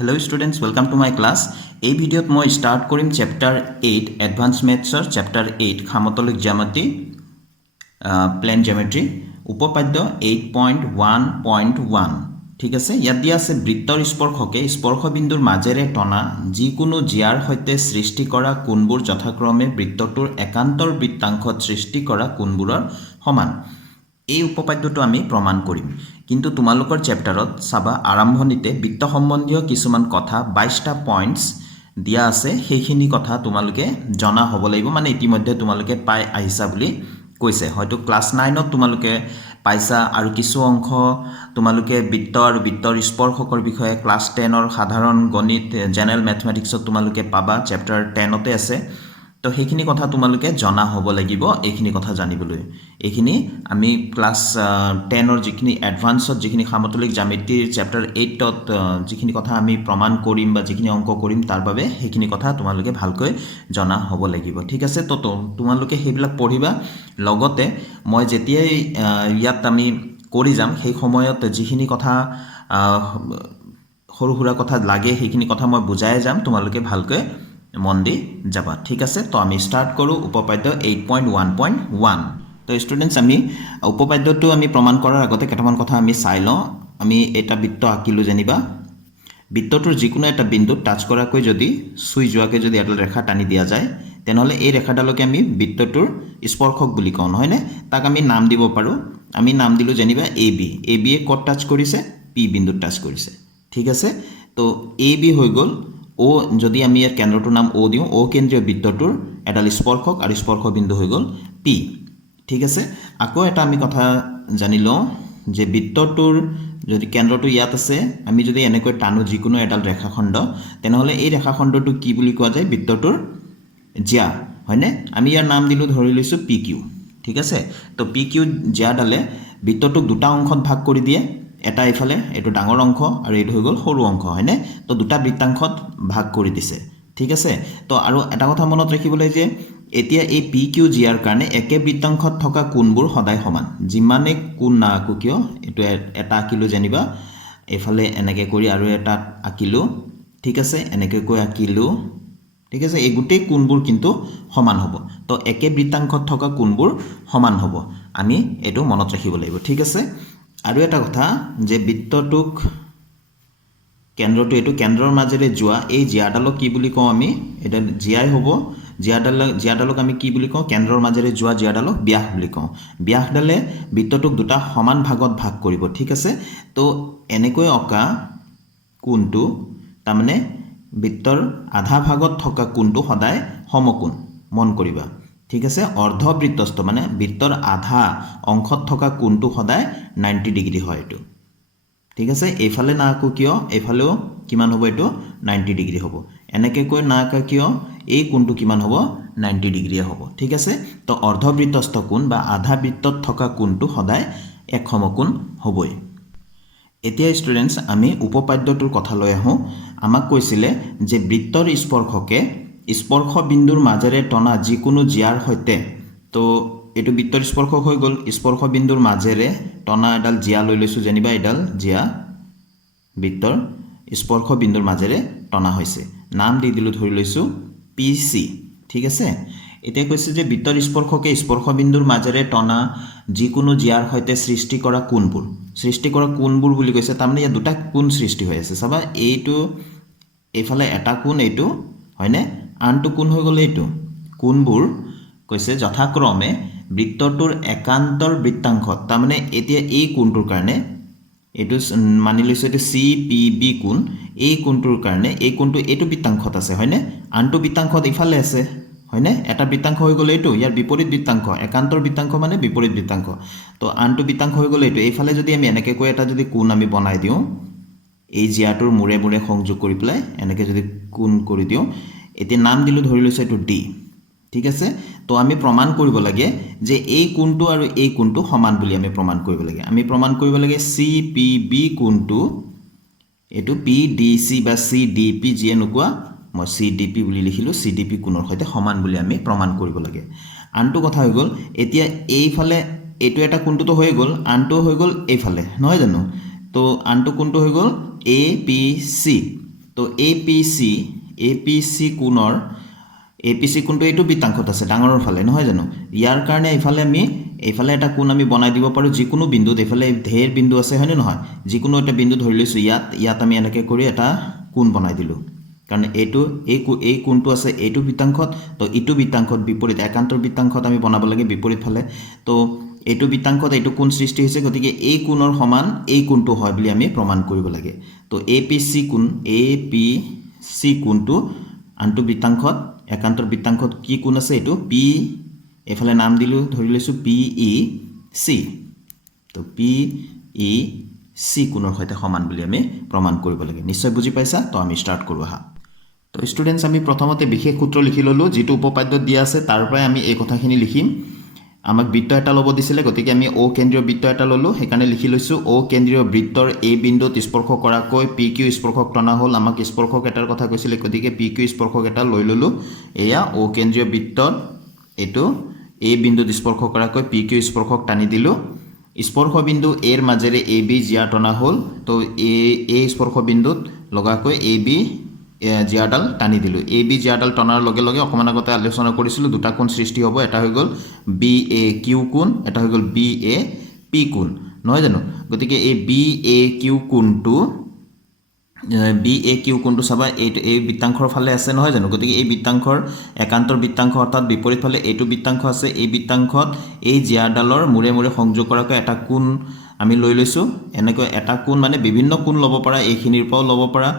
Hello students, welcome to my class. এই ভিডিওত মই start কৰিম চ্যাপ্টাৰ 8 এডভান্স ম্যাথছৰ চ্যাপ্টার 8 খামতলিক জ্যামিতি প্লেন জ্যামিতি উপপাদ্য 8.1.1 ঠিক আছে। ইয়াত দিয়া আছে বৃত্তৰ স্পৰ্শকে স্পৰ্শবিন্দুৰ মাজেৰে টনা যিকোনো জিয়াৰ সৈতে সৃষ্টি কৰা কোণবোৰ যথাক্ৰমে বৃত্তটোৰ একান্তৰ বৃত্তাংশত সৃষ্টি কৰা কোণবোৰৰ সমান। এই উপপাদ্যটো আমি প্ৰমাণ কৰিম, কিন্তু তোমালোকৰ চ্যাপ্টাৰত চাবা আৰম্ভণিতে বৃত্ত সম্বন্ধীয় কিছুমান কথা 22টা পইণ্টছ দিয়া আছে। সেইখিনি কথা তোমালোকে জনা হ'ব লাগিব, মানে ইতিমধ্যে তোমালোকে পাই আহিছা বুলি কৈছে। হয়তো ক্লাছ 9ত তোমালোকে পাইছা আৰু কিছু অংশ তোমালোকে বৃত্ত আৰু বৃত্তৰ স্পৰ্শকৰ বিষয়ে ক্লাছ 10ৰ সাধাৰণ গণিত জেনেৰেল মেথমেটিক্সত তোমালোকে পাবা, চ্যাপ্টাৰ 10তে আছে। তো সেইখিনি কথা তোমালোকে জনা হ'ব লাগিব। এইখিনি কথা জানিবলৈ এইখিনি আমি ক্লাছ 10ৰ যিখিনি এডভান্সত যিখিনি সামতলিক জ্যামিতিৰ চ্যাপ্টাৰ 8ত যিখিনি কথা আমি প্ৰমাণ কৰিম বা যিখিনি অংক কৰিম তাৰ বাবে সেইখিনি কথা তোমালোকে ভালকৈ জনা হ'ব লাগিব। ঠিক আছে, তো তোমালোকে সেইবিলাক পঢ়িবা। লগতে মই যেতিয়াই ইয়াত আমি কৰি যাম সেই সময়ত যিখিনি কথা সৰু সুৰা কথা লাগে সেইখিনি কথা মই বুজাই যাম, তোমালোকে ভালকৈ মন দি যাবা। ঠিক আছে, তো আমি স্টার্ট কৰো উপপাদ্য 8.1.1। তো স্টুডেন্টস আমি উপপাদ্যটো আমি প্ৰমাণ কৰাৰ আগতে কেইটামান কথা আমি চাই লওঁ। আমি এটা বৃত্ত আঁকিলো, যেনিবা বৃত্তটোৰ যিকোনো এটা বিন্দুত টাচ কৰাকৈ যদি চুই যোৱাকৈ যদি এডাল ৰেখা টানি দিয়া যায়, তেনেহ'লে এই ৰেখাডালকে আমি বৃত্তটোৰ স্পৰ্শক বুলি কওঁ, নহয়নে? তাক আমি নাম দিব পাৰোঁ। আমি নাম দিলোঁ যেনিবা এ বি। এ বিয়ে ক'ত টাচ কৰিছে? পি বিন্দুত টাচ কৰিছে। ঠিক আছে, তো এ বি হৈ গ'ল। ও যদি আমি ইয়াৰ কেন্দ্ৰটোৰ নাম ও দিওঁ, ও কেন্দ্ৰীয় বৃত্তটোৰ এডাল স্পৰ্শক আৰু স্পৰ্শ বিন্দু হৈ গ'ল পি। ঠিক আছে, আকৌ এটা আমি কথা জানি লওঁ যে বৃত্তটোৰ যদি কেন্দ্ৰটো ইয়াত আছে, আমি যদি এনেকৈ টানো যিকোনো এডাল ৰেখাখণ্ড, তেনেহ'লে এই ৰেখাখণ্ডটো কি বুলি কোৱা যায়? বৃত্তটোৰ জিয়া, হয়নে? আমি ইয়াৰ নাম দিলোঁ, ধৰি লৈছোঁ পি কিউ। ঠিক আছে, তো পি কিউ জিয়াডালে বৃত্তটোক দুটা অংশত ভাগ কৰি দিয়ে। এটা এইফালে এইটো ডাঙৰ অংশ আৰু এইটো হৈ গ'ল সৰু অংশ, হয়নে? তো দুটা বৃত্তাংশত ভাগ কৰি দিছে। ঠিক আছে, তো আৰু এটা কথা মনত ৰাখিবলৈ যে এতিয়া এই পি কিউ জিয়াৰ কাৰণে একে বৃত্তাংশত থকা কোণবোৰ সদায় সমান। যিমানে কোণ নাআঁকো কিয়, এইটো এটা আঁকিলোঁ যেনিবা এইফালে এনেকৈ কৰি, আৰু এটা আঁকিলোঁ। ঠিক আছে, এনেকৈ কৈ আঁকিলোঁ। ঠিক আছে, এই গোটেই কোণবোৰ কিন্তু সমান হ'ব। তো একে বৃত্তাংশত থকা কোণবোৰ সমান হ'ব, আমি এইটো মনত ৰাখিব লাগিব। ঠিক আছে, আৰু এটা কথা যে বৃত্তটোক কেন্দ্ৰটো এইটো কেন্দ্ৰৰ মাজেৰে যোৱা এই জিয়াডালক কি বুলি কওঁ? আমি এটা জিয়াই হ'ব। জিয়াডালক আমি কি বুলি কওঁ? কেন্দ্ৰৰ মাজেৰে যোৱা জিয়াডালক ব্যাস বুলি কওঁ। ব্যাসডালে বৃত্তটোক দুটা সমান ভাগত ভাগ কৰিব। ঠিক আছে, তো এনেকৈ অঁকা কোণটো তাৰমানে বৃত্তৰ আধা ভাগত থকা কোণটো সদায় সমকোণ, মন কৰিবা। ঠিক আছে, অৰ্ধবৃত্তস্থ মানে বৃত্তৰ আধা অংশত থকা কোণটো সদায় 90 ডিগ্ৰী হয় এইটো। ঠিক আছে, এইফালে নাআঁকো কিয়, এইফালেও কিমান হ'ব? এইটো 90 ডিগ্ৰী হ'ব। এনেকৈ কৈ নাআঁকা কিয়, এই কোণটো কিমান হ'ব? 90 ডিগ্ৰীয়ে হ'ব। ঠিক আছে, তো অৰ্ধবৃত্তস্থ কোণ বা আধা বৃত্তত থকা কোণটো সদায় এক সমকোণ হ'বই। এতিয়া ষ্টুডেণ্টছ আমি উপপাদ্যটোৰ কথালৈ আহোঁ। আমাক কৈছিলে যে বৃত্তৰ স্পৰ্শকে স্পৰ্শ বিন্দুৰ মাজেৰে টনা যিকোনো জিয়াৰ সৈতে, তো এইটো বৃত্তৰ স্পৰ্শক হৈ গ'ল। স্পৰ্শ বিন্দুৰ মাজেৰে টনা এডাল জিয়া লৈ লৈছোঁ, যেনিবা এডাল জিয়া বৃত্তৰ স্পৰ্শ বিন্দুৰ মাজেৰে টনা হৈছে। নাম দি দিলোঁ, ধৰি লৈছোঁ পি চি। ঠিক আছে, এতিয়া কৈছে যে বৃত্তৰ স্পৰ্শকে স্পৰ্শ বিন্দুৰ মাজেৰে টনা যিকোনো জিয়াৰ সৈতে সৃষ্টি কৰা কোণবোৰ। সৃষ্টি কৰা কোণবোৰ বুলি কৈছে, তাৰমানে ইয়াত দুটা কোণ সৃষ্টি হৈ আছে। চাবা, এইটো এইফালে এটা কোণ, এইটো হয়নে? আনটো কোণ হৈ গ'ল এইটো। কোণবোৰ কৈছে যথাক্ৰমে বৃত্তটোৰ একান্তৰ বৃত্তাংশত, তাৰমানে এতিয়া এই কোণটোৰ কাৰণে এইটো মানি লৈছোঁ এইটো চি পি বি কোণ। এই কোণটোৰ কাৰণে এই কোণটো এইটো বৃত্তাংশত আছে, হয়নে? আনটো বৃত্তাংশত ইফালে আছে, হয়নে? এটা বৃত্তাংশ হৈ গ'ল এইটো, ইয়াৰ বিপৰীত বৃত্তাংশ। একান্তৰ বৃত্তাংশ মানে বিপৰীত বৃত্তাংশ। তো আনটো বৃত্তাংশ হৈ গ'ল এইটো। এইফালে যদি আমি এনেকৈ কৈ এটা যদি কোণ আমি বনাই দিওঁ, এই জিয়াটোৰ মূৰে মূৰে সংযোগ কৰি পেলাই এনেকৈ যদি কোণ কৰি দিওঁ, এতিয়া নাম দিলোঁ, ধৰি লৈছোঁ এইটো ডি। ঠিক আছে, তো আমি প্ৰমাণ কৰিব লাগে যে এই কোণটো আৰু এই কোণটো সমান বুলি আমি প্ৰমাণ কৰিব লাগে। আমি প্ৰমাণ কৰিব লাগে চি পি বি কোণটো, এইটো পি ডি চি বা চি ডি পি যিয়ে নোকোৱা, মই চি ডি পি বুলি লিখিলোঁ, চি ডি পি কোণৰ সৈতে সমান বুলি আমি প্ৰমাণ কৰিব লাগে। আনটো কথা হৈ গ'ল, এতিয়া এইফালে এইটো এটা কোণটোতো হৈ গ'ল, আনটো হৈ গ'ল এইফালে, নহয় জানো? তো আনটো কোণটো হৈ গ'ল এ পি চি। তো এপিসি কোণৰ এপিসি কোণটো এইটো বৃত্তাংশত আছে ডাঙৰৰ ফালে নহয় জানো ইয়াৰ কাৰণে ইফালে আমি এইফালে এটা কোণ আমি বনাই দিব পাৰোঁ যিকোনো বিন্দুত এইফালে ঢেৰ বিন্দু আছে হয়নে নহয় যিকোনো এটা বিন্দু ধৰি লৈছোঁ ইয়াত আমি এনেকৈ কৰি এটা কোণ বনাই দিলোঁ কাৰণ এই কোণটো আছে এইটো বৃত্তাংশত তো ইটো বৃত্তাংশত বিপৰীত একান্তৰ বৃত্তাংশত আমি বনাব লাগে বিপৰীত ফালে তো এইটো বৃত্তাংশত এইটো কোণ সৃষ্টি হৈছে গতিকে এই কোণৰ সমান এই কোণটো হয় বুলি আমি প্ৰমাণ কৰিব লাগে তো এপিসি কোণটো আনটো বৃত্তাংশত একান্তৰ বৃত্তাংশত কি কোণ আছে এইটো পি এফালে নাম দিলোঁ ধৰি লৈছোঁ PEC তো PEC কোণৰ সৈতে সমান বুলি আমি প্ৰমাণ কৰিব লাগে নিশ্চয় বুজি পাইছা তো আমি ষ্টাৰ্ট কৰোঁ আহা তো ষ্টুডেণ্টছ আমি প্ৰথমতে বিশেষ সূত্ৰ লিখি ল'লোঁ যিটো উপপাদ্যত দিয়া আছে তাৰ পৰাই আমি এই কথাখিনি লিখিম আমাক বৃত্ত এটা ল'ব দিছিলে গতিকে আমি O কেন্দ্ৰীয় বৃত্ত এটা ল'লোঁ সেইকাৰণে লিখি লৈছোঁ O কেন্দ্ৰীয় বৃত্তৰ এই বিন্দুত স্পৰ্শ কৰাকৈ PQ স্পৰ্শক টনা হ'ল আমাক স্পৰ্শক এটাৰ কথা কৈছিলে গতিকে PQ স্পৰ্শক এটা লৈ ল'লোঁ এয়া O কেন্দ্ৰীয় বৃত্তৰ এইটো এই বিন্দুত স্পৰ্শ কৰাকৈ PQ স্পৰ্শক টানি দিলোঁ স্পৰ্শ বিন্দু এৰ মাজেৰে AB জিয়া টনা হ'ল তো এই স্পৰ্শ বিন্দুত লগাকৈ AB জিয়াডাল টানি দিলোঁ AB জিয়াডাল টনাৰ লগে লগে অকণমান আগতে আলোচনা কৰিছিলোঁ দুটা কোণ সৃষ্টি হ'ব এটা হৈ গ'ল BAQ কোণ এটা হৈ গ'ল BAP কোণ নহয় জানো গতিকে এই BAQ কোণটো চাবা এই বৃত্তাংশৰ ফালে আছে নহয় জানো গতিকে এই বৃত্তাংশৰ একান্তৰ বৃত্তাংশ অৰ্থাৎ বিপৰীত ফালে এইটো বৃত্তাংশ আছে এই বৃত্তাংশত এই জিয়াডালৰ মূৰে মূৰে সংযোগ কৰাকৈ এটা কোণ আমি লৈ লৈছোঁ এনেকৈ এটা কোণ মানে বিভিন্ন কোণ ল'ব পৰা এইখিনিৰ পৰাও ল'ব পৰা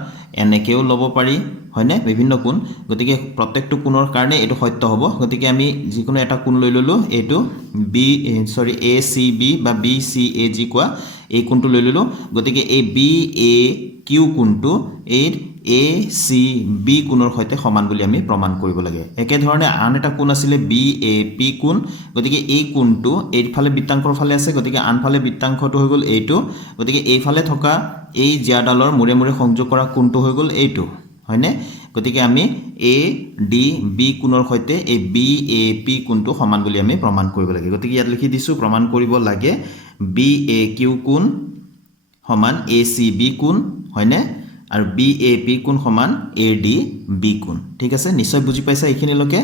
এনেকৈও ল'ব পাৰি হয়নে বিভিন্ন কোণ গতিকে প্ৰত্যেকটো কোণৰ কাৰণে এইটো সত্য হ'ব গতিকে আমি যিকোনো এটা কোণ লৈ ল'লোঁ এইটো ACB বা BCAG কোৱা এই কোণটো লৈ ল'লোঁ গতিকে এই BAQ কোণটো এই ACB কোণৰ সৈতে সমান বুলি আমি প্ৰমাণ কৰিব লাগে একেধৰণে আন এটা কোণ আছিলে BAP কোণ গতিকে এই কোণটো এইফালে বৃত্তাংশৰ ফালে আছে গতিকে আনফালে বৃত্তাংশটো হৈ গ'ল এইটো গতিকে এইফালে থকা এই জিয়াডালৰ মূৰে মূৰে সংযোগ কৰা কোণটো হৈ গ'ল এইটো হয়নে গতিকে আমি ADB কোণৰ সৈতে এই BAP কোণটো সমান বুলি আমি প্ৰমাণ কৰিব লাগে গতিকে ইয়াত লিখি দিছোঁ প্ৰমাণ কৰিব লাগে BAQ কোণ সমান ACB কোণ হয়নে আৰু BAP কোণ সমান ADB কোণ ঠিক আছে নিশ্চয় বুজি পাইছা এইখিনিলৈকে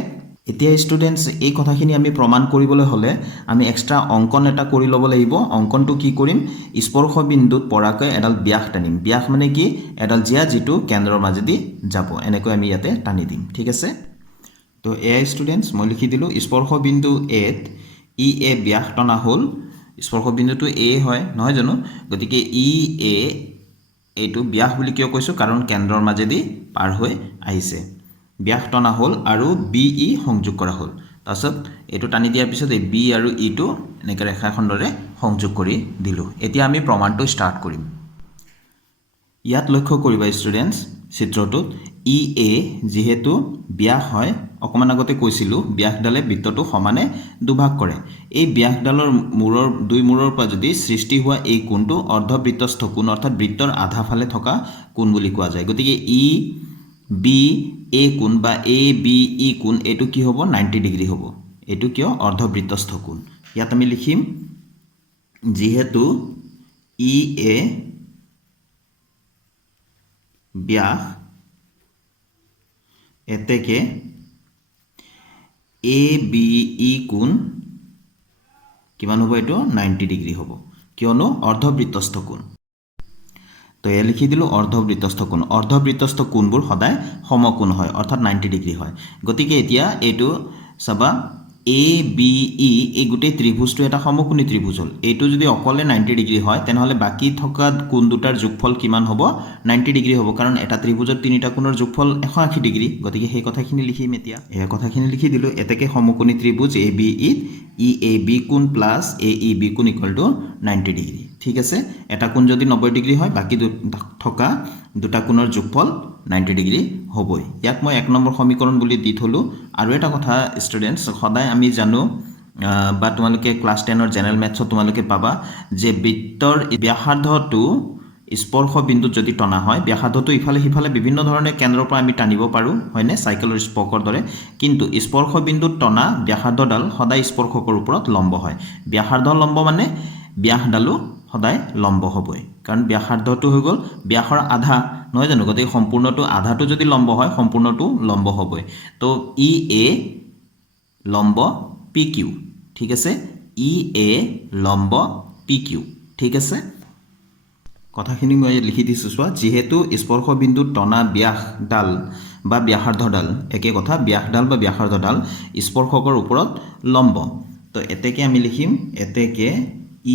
এতিয়া ষ্টুডেণ্টছ এই কথাখিনি আমি প্ৰমাণ কৰিবলৈ হ'লে আমি এক্সট্ৰা অংকন এটা কৰি ল'ব লাগিব অংকনটো কি কৰিম স্পৰ্শ বিন্দুত পৰাকৈ এডাল ব্যাস টানিম ব্যাস মানে কি এডাল জিয়া যিটো কেন্দ্ৰৰ মাজেদি যাব এনেকৈ আমি ইয়াতে টানি দিম ঠিক আছে তো এয়া ষ্টুডেণ্টছ মই লিখি দিলোঁ স্পৰ্শ বিন্দু এত EA ব্যাস টনা হ'ল স্পৰ্শ বিন্দুটো A হয় নহয় জানো গতিকে EA এইটো ব্যাস বুলি কিয় কৈছোঁ কাৰণ কেন্দ্ৰৰ মাজেদি পাৰ হৈ আহিছে ব্যাস টনা হ'ল আৰু BE সংযোগ কৰা হ'ল তাৰপিছত এইটো টানি দিয়াৰ পিছত এই B আৰু Eটো এনেকৈ ৰেখাখণ্ডৰে সংযোগ কৰি দিলোঁ এতিয়া আমি প্ৰমাণটো ষ্টাৰ্ট কৰিম ইয়াত লক্ষ্য কৰিবা ষ্টুডেণ্টছ চিত্ৰটোত EA যিহেতু ব্যাস হয় অকণমান আগতে কৈছিলোঁ ব্যাসডালে বৃত্তটো সমানে দুভাগ কৰে এই ব্যাসডালৰ দুই মূৰৰ পৰা যদি সৃষ্টি হোৱা এই কোণটো অৰ্ধবৃত্তস্থ কোণ অৰ্থাৎ বৃত্তৰ আধা ফালে থকা কোণ বুলি কোৱা যায় গতিকে EBA কোণ বা ABE কোণ এইটো কি হ'ব 90 ডিগ্ৰী হ'ব এইটো কিয় অৰ্ধবৃত্তস্থ কোণ ইয়াত আমি লিখিম যিহেতু EA ব্যাস এতেকে ABE কোণ কিমান হ'ব এইটো 90 ডিগ্ৰী হ'ব কিয়নো অৰ্ধবৃত্তস্থ কোণ তো এয়া লিখি দিলোঁ অৰ্ধবৃত্তস্থ কোণবোৰ সদায় সমকোণ হয় অৰ্থাৎ 90 ডিগ্ৰী হয় গতিকে এতিয়া এইটো চাবা ABE এই গোটেই ত্ৰিভুজটো এটা সমকোণী ত্ৰিভুজ হ'ল এইটো যদি অকলে 90 ডিগ্ৰী হয় তেনেহ'লে বাকী থকা কোণ দুটাৰ যোগফল কিমান হ'ব 90 ডিগ্ৰী হ'ব কাৰণ এটা ত্ৰিভুজৰ তিনিটা কোণৰ যোগফল 180 ডিগ্ৰী গতিকে সেই কথাখিনি লিখিম এতিয়া এই কথাখিনি লিখি দিলোঁ এতেকে সমকোণী ত্ৰিভুজ ABE EAB কোণ প্লাছ AEB কোণ ইকুৱেল টু 90 ডিগ্ৰী ঠিক আছে এটা কোণ যদি 90 ডিগ্ৰী হয় বাকী থকা দুটা কোণৰ যোগফল 90 ডিগ্ৰী হ'বই ইয়াক মই 1 নম্বৰ সমীকৰণ বুলি দি থলোঁ আৰু এটা কথা ষ্টুডেণ্টছ সদায় আমি জানো বা তোমালোকে ক্লাছ 10ৰ জেনেৰেল মেথছত তোমালোকে পাবা যে বৃত্তৰ ব্যাসাৰ্ধটো স্পৰ্শ বিন্দুত যদি টনা হয় ব্যাসাৰ্ধটো ইফালে সিফালে বিভিন্ন ধৰণে কেন্দ্ৰৰ পৰা আমি টানিব পাৰোঁ হয়নে চাইকেলৰ স্পৰ্শৰ দৰে কিন্তু স্পৰ্শ বিন্দুত টনা ব্যাসাৰ্ধডাল সদায় স্পৰ্শকৰ ওপৰত লম্ব হয় ব্যাসাৰ্ধ লম্ব মানে ব্যাসডালো সদায় লম্ব হ'বই কাৰণ ব্যাসাৰ্ধটো হৈ গ'ল ব্যাসৰ আধা নহয় জানো গতিকে সম্পূৰ্ণটো আধাটো যদি লম্ব হয় সম্পূৰ্ণটো লম্ব হ'বই তো ই এ লম্ব পি কিউ ঠিক আছে ই এ লম্ব পি কিউ ঠিক আছে কথাখিনি মই লিখি দিছোঁ চোৱা যিহেতু স্পৰ্শ বিন্দুত টনা ব্যাসডাল বা ব্যাসাৰ্ধডাল একে কথা ব্যাসডাল বা ব্যাসাৰ্ধডাল স্পৰ্শকৰ ওপৰত লম্ব তো এতেকে আমি লিখিম এতেকে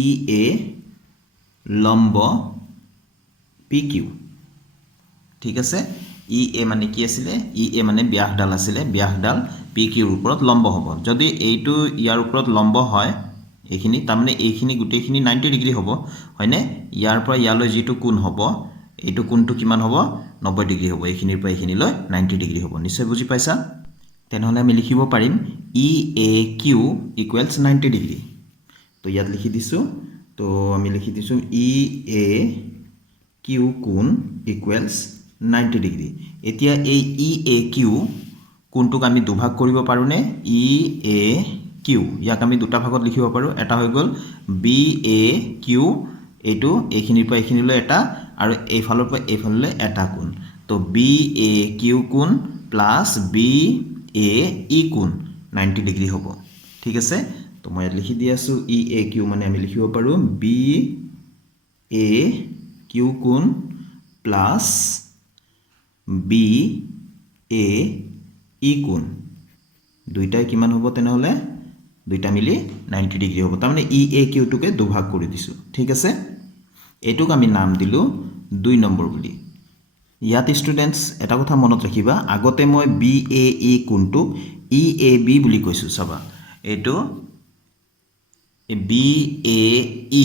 ই এ লম্ব পি কিউ ঠিক আছে ই এ মানে কি আছিলে ই এ মানে ব্যাসডাল আছিলে ব্যাসডাল পি কিউৰ ওপৰত লম্ব হ'ব যদি এইটো ইয়াৰ ওপৰত লম্ব হয় এইখিনি তাৰমানে এইখিনি গোটেইখিনি 90 ডিগ্ৰী হ'ব হয়নে ইয়াৰ পৰা ইয়ালৈ যিটো কোণ হ'ব এইটো কোণটো কিমান হ'ব 90 ডিগ্ৰী হ'ব এইখিনিৰ পৰা এইখিনিলৈ 90 ডিগ্ৰী হ'ব নিশ্চয় বুজি পাইছা তেনেহ'লে আমি লিখিব পাৰিম ই এ কিউ ইকুৱেলছ 90 ডিগ্ৰী তো ইয়াত লিখি দিছোঁ তো আমি লিখি দিছোঁ ই এ কিউ কোণ ইকুৱেলছ 90 ডিগ্ৰী এতিয়া এই ই এ কিউ কোণটোক আমি দুভাগ কৰিব পাৰোঁনে ই এ কিউ ইয়াক আমি দুটা ভাগত লিখিব পাৰোঁ এটা হৈ গ'ল বি এ কিউ এইটো এইখিনিৰ পৰা এইখিনিলৈ এটা আৰু এইফালৰ পৰা এইফাললৈ এটা কোণ তো বি এ কিউ কোণ প্লাছ বি এ ই কোণ 90 ডিগ্ৰী হ'ব ঠিক আছে তো মই ইয়াত লিখি দি আছোঁ ই এ কিউ মানে আমি লিখিব পাৰোঁ বি এ কিউ কোণ প্লাছ বি এ ই কোণ দুইটাই কিমান হ'ব তেনেহ'লে দুইটা মিলি 90 ডিগ্ৰী হ'ব তাৰমানে ই এ কিউটোকে দুভাগ কৰি দিছোঁ ঠিক আছে এইটোক আমি নাম দিলোঁ 2 নম্বৰ বুলি ইয়াত ষ্টুডেণ্টছ এটা কথা মনত ৰাখিবা আগতে মই B A E কোণটোক E A B বুলি কৈছোঁ চাবা এইটো বি এ ই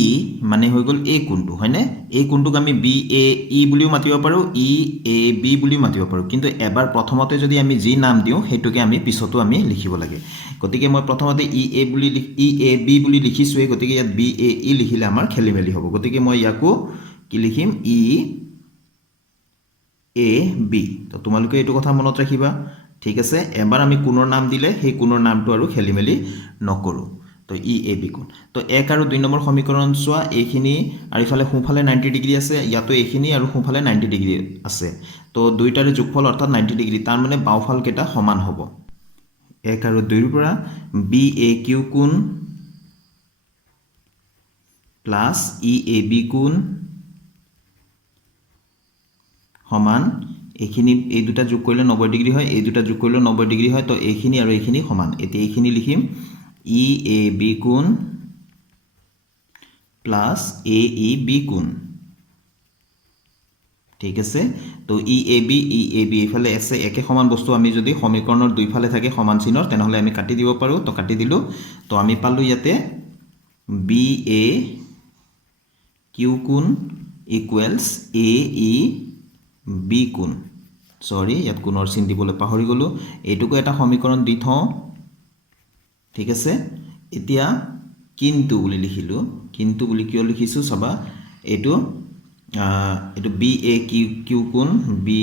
মানে হৈ গ'ল এই কোণটো হয়নে এই কোণটোক আমি বি এ ই বুলিও মাতিব পাৰোঁ ই এ বি বুলিও মাতিব পাৰোঁ কিন্তু এবাৰ প্ৰথমতে যদি আমি যি নাম দিওঁ সেইটোকে আমি পিছতো আমি লিখিব লাগে গতিকে মই প্ৰথমতে ই এ বি বুলি লিখিছোঁৱেই গতিকে ইয়াত বি এ ই লিখিলে আমাৰ খেলি মেলি হ'ব গতিকে মই ইয়াকো কি লিখিম ই এ বি তো তোমালোকে এইটো কথা মনত ৰাখিবা ঠিক আছে এবাৰ আমি কোণৰ নাম দিলে সেই কোণৰ নামটো আৰু খেলি মেলি নকৰোঁ তো ই এ বি কোণ তো 1 আৰু 2 নম্বৰ সমীকৰণ চোৱা এইখিনি আৰু ইফালে সোঁফালে 90 ডিগ্ৰী আছে ইয়াতো এইখিনি আৰু সোঁফালে 90 ডিগ্ৰী আছে তো দুইটাৰে যোগফল অৰ্থাৎ 90 ডিগ্ৰী তাৰ মানে বাওঁফালকেইটা সমান হ'ব 1 আৰু 2ৰ পৰা বি এ কিউ কোণ প্লাছ ই এ বি কোণ সমান এইখিনি এই দুটা যোগ কৰিলে 90 ডিগ্ৰী হয় এই দুটা যোগ কৰিলে 90 ডিগ্ৰী হয় তো এইখিনি আৰু এইখিনি সমান এতিয়া এইখিনি লিখিম ই এ বি কোণ প্লাছ এ ই বি কোণ ঠিক আছে তো ই এ বি এইফালে আছে একে সমান বস্তু আমি যদি সমীকৰণৰ দুইফালে থাকে সমান চিনৰ তেনেহ'লে আমি কাটি দিব পাৰোঁ তো কাটি দিলোঁ তো আমি পালোঁ ইয়াতে বি এ কিউ কোণ ইকুৱেলছ এ ই বি কোণ সৰি ইয়াত কোণৰ চিন দিবলৈ পাহৰি গ'লোঁ এইটোকো এটা সমীকৰণ দি থওঁ ঠিক আছে এতিয়া কিন্তু বুলি লিখিলোঁ কিন্তু বুলি কিয় লিখিছোঁ চাবা এইটো বি এ কিউ কোণ বি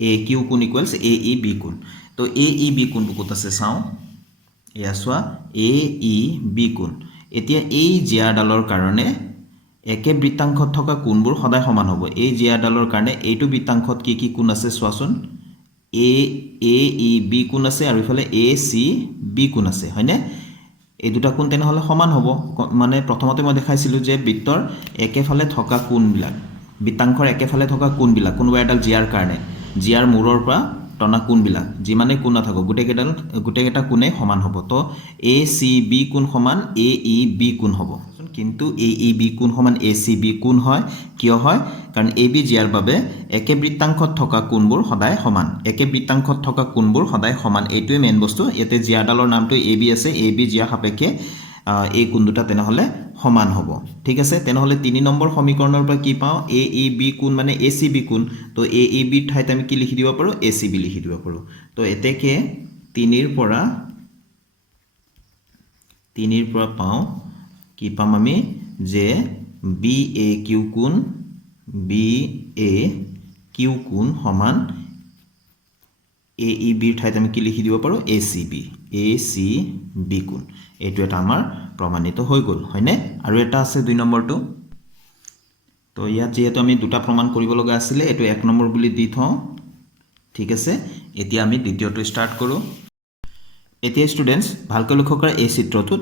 এ কিউ কোণ ইকুৱেলছ এ ই বি কোণ তো এ ই বি কোণটো ক'ত আছে চাওঁ এয়া চোৱা এ ই বি কোণ এতিয়া এই জিয়াৰডালৰ কাৰণে একে বৃত্তাংশত থকা কোণবোৰ সদায় সমান হ'ব এই জিয়াৰডালৰ কাৰণে এইটো বৃত্তাংশত কি কি কোণ আছে চোৱাচোন এ ই বি কোণ আছে আৰু ইফালে এ চি বি কোণ আছে হয়নে এই দুটা কোণ তেনেহ'লে সমান হ'ব মানে প্ৰথমতে মই দেখাইছিলোঁ যে বৃত্তৰ একেফালে থকা কোণবিলাক বৃত্তাংশৰ একেফালে থকা কোণবিলাক কোনোবা এডাল জিয়াৰ কাৰণে জিয়াৰ মূৰৰ পৰা টনা কোণবিলাক যিমানে কোণ নাথাকক গোটেইকেইটা কোণে সমান হ'ব তো এ চি বি কোণ সমান এ ই বি কোণ হ'ব কিন্তু এ ই বি কোণ সমান এ চি বি কোণ হয় কিয় হয় কাৰণ এ বি জিয়াৰ বাবে একে বৃত্তাংশত থকা কোণবোৰ সদায় সমান একে বৃত্তাংশত থকা কোণবোৰ সদায় সমান এইটোৱে মেইন বস্তু ইয়াতে জিয়াৰডালৰ নামটো এ বি আছে এ বি জিয়া সাপেক্ষে এই কোণ দুটা তেনেহ'লে সমান হ'ব ঠিক আছে তেনেহ'লে 3 নম্বৰ সমীকৰণৰ পৰা কি পাওঁ এ ই বি কোণ মানে এ চি বি কোণ তো এ ই বিৰ ঠাইত আমি কি লিখি দিব পাৰোঁ এ চি বি লিখি দিব পাৰোঁ তো এতেকে 3ৰ পৰা পাওঁ কি পাম আমি যে বি এ কিউ কোণ সমান এ ই বিৰ ঠাইত আমি কি লিখি দিব পাৰোঁ এ চি বি কোণ এইটো এটা আমাৰ প্ৰমাণিত হৈ গ'ল হয়নে আৰু এটা আছে 2 নম্বৰটো তো ইয়াত যেহেতু আমি দুটা প্ৰমাণ কৰিব লগা আছিলে এইটো 1 নম্বৰ বুলি দি থওঁ ঠিক আছে এতিয়া আমি দ্বিতীয়টো ষ্টাৰ্ট কৰোঁ এতিয়া ষ্টুডেন্টস ভালকৈ লক্ষ্য কৰা এই চিত্ৰটোত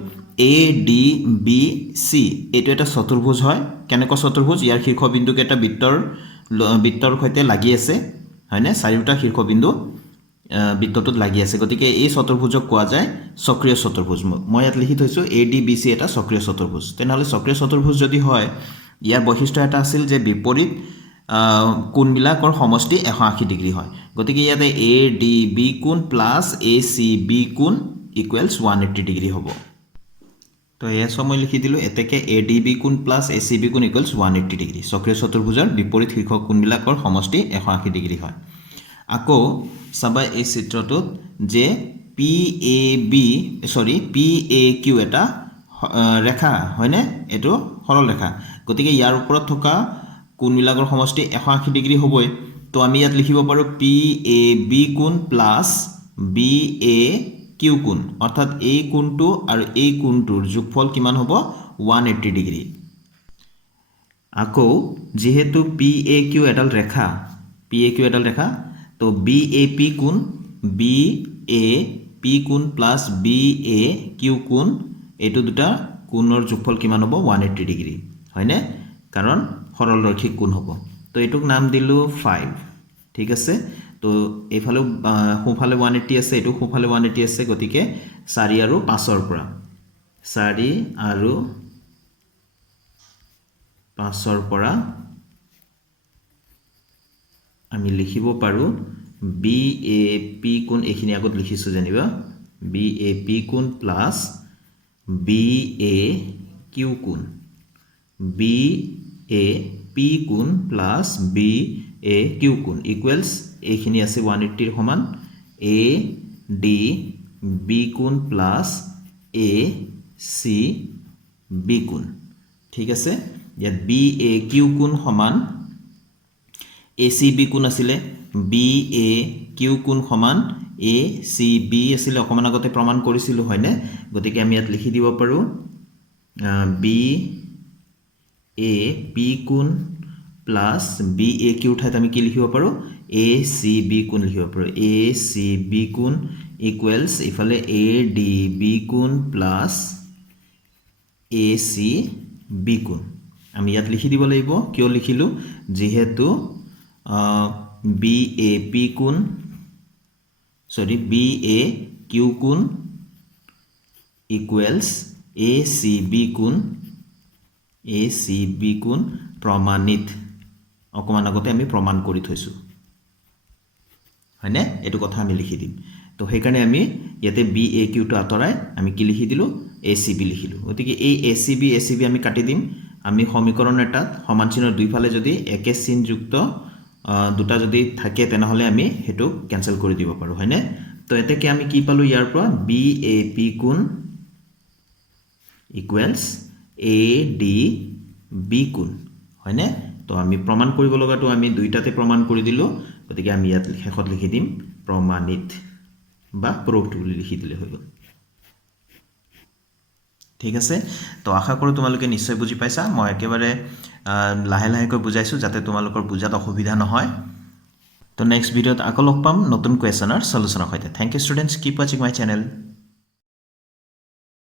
এ ডি বি সি এইটো এটা চতুৰ্ভুজ হয় কেনেকুৱা চতুৰ্ভুজ ইয়াৰ শীৰ্ষবিন্দু কেইটা বৃত্তৰ সৈতে লাগি আছে হয়নে চাৰিটা শীৰ্ষবিন্দু বৃত্তটোত লাগি আছে গতিকে এই চতুৰ্ভুজক কোৱা যায় চক্ৰীয় চতুৰ্ভুজ মই ইয়াত লিখি থৈছোঁ এ ডি বি সি এটা চক্ৰীয় চতুৰ্ভুজ তেনেহ'লে চক্ৰীয় চতুৰ্ভুজ যদি হয় ইয়াৰ বৈশিষ্ট্য এটা আছিল যে বিপৰীত কোণবিলাকৰ সমষ্টি 180 ডিগ্ৰী হয় গতিকে ইয়াতে এ ডি বি কোণ প্লাছ এ চি বি কোণ ইকুৱেলছ 180 ডিগ্ৰী হ'ব তো এয়া সব মই লিখি দিলোঁ এতেকে এ ডি বি কোণ প্লাছ এ চি বি কোণ ইকুৱেলছ 180 ডিগ্ৰী চক্ৰীয় চতুৰ্ভুজৰ বিপৰীত শীৰ্ষ কোণবিলাকৰ সমষ্টি 180 ডিগ্ৰী হয় আকৌ চাবা এই চিত্ৰটোত যে পি এ কিউ এটা ৰেখা হয়নে এইটো সৰল ৰেখা গতিকে ইয়াৰ ওপৰত থকা কোণবিলাকৰ সমষ্টি 180 ডিগ্ৰী হ'বই তো আমি ইয়াত লিখিব পাৰোঁ পি এ বি কোণ প্লাছ বি এ কিউ কোণ অৰ্থাৎ এই কোণটো আৰু এই কোণটোৰ যোগফল কিমান হ'ব 180 ডিগ্ৰী আকৌ যেহেতু পি এ কিউ এডাল ৰেখা তো বি এ পি কোণ প্লাছ বি এ কিউ কোণ এইটো দুটা কোণৰ যোগফল কিমান হ'ব 180 ডিগ্ৰী হয়নে কাৰণ সৰল ৰৈখিক কোণ হ'ব তো এইটোক নাম দিলোঁ 5 ঠিক আছে তো এইফালে সোঁফালে 180 আছে এইটো সোঁফালে 180 আছে গতিকে 4 আৰু 5ৰ পৰা 4 আৰু 5ৰ পৰা আমি লিখিব পাৰোঁ বি এ পি কোণ এইখিনি আগত লিখিছোঁ জানিবা বি এ পি কোণ প্লাছ বি এ কিউ কোণ বি এ পি কোণ প্লাছ বি এ কিউ কোণ ইকুৱেলছ এইখিনি আছে 180 সমান এ ডি বি কোণ প্লাছ এ চি বি কোণ ঠিক আছে ইয়াত বি এ কিউ কোণ সমান এ চি বি কোণ আছিলে বি এ কিউ কোণ সমান এ চি বি আছিলে অকণমান আগতে প্ৰমাণ কৰিছিলোঁ হয়নে গতিকে আমি ইয়াত লিখি দিব পাৰোঁ বি এ পি কোণ প্লাছ বি এ কিউ ঠাইত আমি কি লিখিব পাৰোঁ এ চি বি কোণ লিখিব পাৰোঁ এ চি বি কোণ ইকুৱেলছ ইফালে এ ডি বি কোণ প্লাছ এ চি বি কোণ আমি ইয়াত লিখি দিব লাগিব কিয় লিখিলোঁ যিহেতু বি এ পি কোণ বি এ কিউ কোণ ইকুৱেলছ এ চি বি কোণ প্ৰমাণিত অকণমান আগতে আমি প্ৰমাণ কৰি থৈছোঁ হয়নে এইটো কথা আমি লিখি দিম তো সেইকাৰণে আমি ইয়াতে বি এ কিউটো আঁতৰাই আমি কি লিখি দিলোঁ এ চি বি লিখিলোঁ গতিকে এই এ চি বি আমি কাটি দিম আমি সমীকৰণ এটাত সমান চিহ্নৰ দুইফালে যদি একে চিহ্নযুক্ত দুটা যদি থাকে তেনেহ'লে আমি সেইটো কেঞ্চেল কৰি দিব পাৰোঁ হয়নে তো এতেকে আমি কি পালোঁ ইয়াৰ পৰা বি এ পি কোণ ইকুৱেলছ এ ডি বি কোণ হয়নে তো আমি প্ৰমাণ কৰিব লগাটো আমি দুইটাতে প্ৰমাণ কৰি দিলোঁ গতিকে আমি ইয়াত শেষত লিখি দিম প্ৰমাণিত বা প্ৰুভড বুলি লিখি দিলে হৈ গ'ল ঠিক আছে তো আশা কৰোঁ তোমালোকে নিশ্চয় বুজি পাইছা মই একেবাৰে লাহে লাহেকৈ বুজাইছোঁ যাতে তোমালোকৰ বুজাত অসুবিধা নহয় তো নেক্সট ভিডিঅ'ত আকৌ লগ পাম নতুন কুৱেশ্যনৰ সলিউশ্যনৰ সৈতে থেংক ইউ ষ্টুডেণ্টছ কিপ ৱাচিং মাই চেনেল